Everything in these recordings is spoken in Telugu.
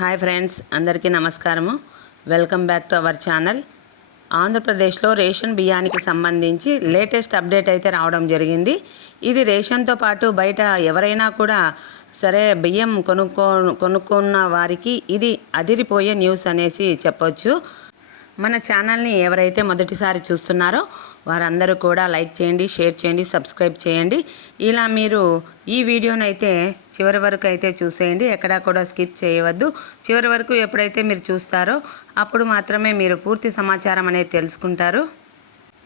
హాయ్ ఫ్రెండ్స్, అందరికీ నమస్కారము. Welcome back to our channel. ఆంధ్రప్రదేశ్లో రేషన్ బియ్యానికి సంబంధించి లేటెస్ట్ అప్డేట్ అయితే రావడం జరిగింది. ఇది రేషన్తో పాటు బయట ఎవరైనా కూడా సరే బియ్యం కొనుక్కున్న వారికి ఇది అదిరిపోయే న్యూస్ అనేసి చెప్పొచ్చు. మన ఛానల్ని ఎవరైతే మొదటిసారి చూస్తున్నారో వారందరూ కూడా లైక్ చేయండి, షేర్ చేయండి, సబ్స్క్రైబ్ చేయండి. ఇలా మీరు ఈ వీడియోనైతే చివరి వరకు అయితే చూసేయండి, ఎక్కడా కూడా స్కిప్ చేయవద్దు. చివరి వరకు ఎప్పుడైతే మీరు చూస్తారో అప్పుడు మాత్రమే మీరు పూర్తి సమాచారం అనేది తెలుసుకుంటారు.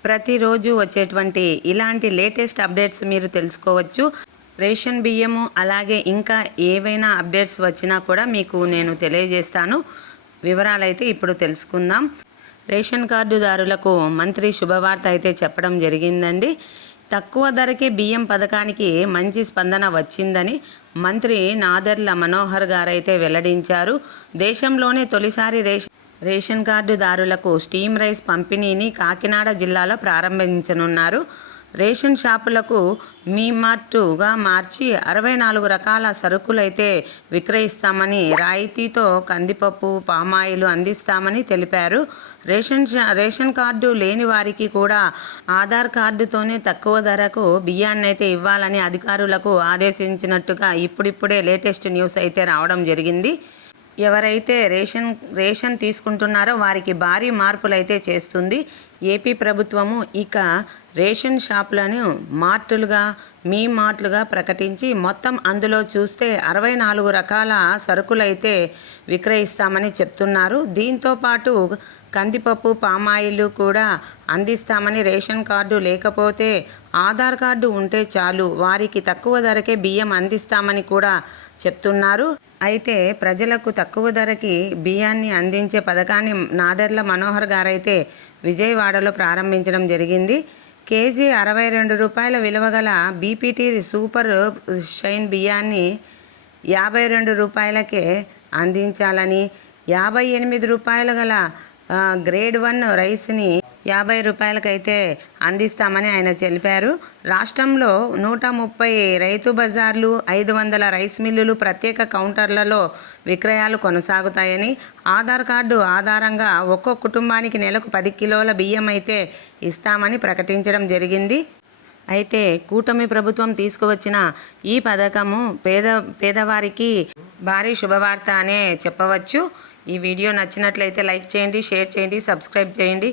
ప్రతిరోజు వచ్చేటువంటి ఇలాంటి లేటెస్ట్ అప్డేట్స్ మీరు తెలుసుకోవచ్చు. రేషన్ బియ్యము అలాగే ఇంకా ఏవైనా అప్డేట్స్ వచ్చినా కూడా మీకు నేను తెలియజేస్తాను. వివరాలైతే ఇప్పుడు తెలుసుకుందాం. రేషన్ కార్డుదారులకు మంత్రి శుభవార్త అయితే చెప్పడం జరిగిందండి. తక్కువ ధరకే బియ్యం పథకానికి మంచి స్పందన వచ్చిందని మంత్రి నాదెండ్ల మనోహర్ గారైతే వెల్లడించారు. దేశంలోనే తొలిసారి రేషన్ కార్డుదారులకు స్టీమ్ రైస్ పంపిణీని కాకినాడ జిల్లాలో ప్రారంభించనున్నారు. రేషన్ షాపులకు మీ మార్టుగా మార్చి 64 రకాల సరుకులైతే విక్రయిస్తామని, రాయితీతో కందిపప్పు, పామాయిల్ అందిస్తామని తెలిపారు. రేషన్ కార్డు లేని వారికి కూడా ఆధార్ కార్డుతోనే తక్కువ ధరకు బియ్యాన్ని అయితే ఇవ్వాలని అధికారులకు ఆదేశించినట్టుగా ఇప్పుడిప్పుడే లేటెస్ట్ న్యూస్ అయితే రావడం జరిగింది. ఎవరైతే రేషన్ తీసుకుంటున్నారో వారికి భారీ మార్పులు అయితే చేస్తుంది ఏపీ ప్రభుత్వము. ఇక రేషన్ షాపులను మార్టులుగా, మీ మార్టులుగా ప్రకటించి మొత్తం అందులో చూస్తే 64 రకాల సరుకులైతే విక్రయిస్తామని చెప్తున్నారు. దీంతోపాటు కందిపప్పు, పామాయిల్ కూడా అందిస్తామని, రేషన్ కార్డు లేకపోతే ఆధార్ కార్డు ఉంటే చాలు వారికి తక్కువ ధరకే బియ్యం అందిస్తామని కూడా చెప్తున్నారు. అయితే ప్రజలకు తక్కువ ధరకి బియ్యాన్ని అందించే పథకాన్ని నాదెండ్ల మనోహర్ గారైతే విజయవాడలో ప్రారంభించడం జరిగింది. కేజీ 62 రూపాయల విలువ గల బీపీటీ సూపర్ షైన్ బియ్యాన్ని 52 రూపాయలకే అందించాలని, 58 రూపాయలు గల గ్రేడ్ 1 రైస్ని 50 రూపాయలకైతే అందిస్తామని ఆయన తెలిపారు. రాష్ట్రంలో 130 రైతు బజార్లు, 500 రైస్ మిల్లులు, ప్రత్యేక కౌంటర్లలో విక్రయాలు కొనసాగుతాయని, ఆధార్ కార్డు ఆధారంగా ఒక్కో కుటుంబానికి నెలకు 10 కిలోల బియ్యం అయితే ఇస్తామని ప్రకటించడం జరిగింది. అయితే కూటమి ప్రభుత్వం తీసుకువచ్చిన ఈ పథకము పేదవారికి భారీ శుభవార్త అనే చెప్పవచ్చు. ఈ వీడియో నచ్చినట్లయితే లైక్ చేయండి, షేర్ చేయండి, సబ్స్క్రైబ్ చేయండి.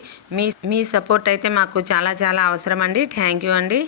మీ సపోర్ట్ అయితే మాకు చాలా అవసరం అండి. థ్యాంక్ యూ అండి.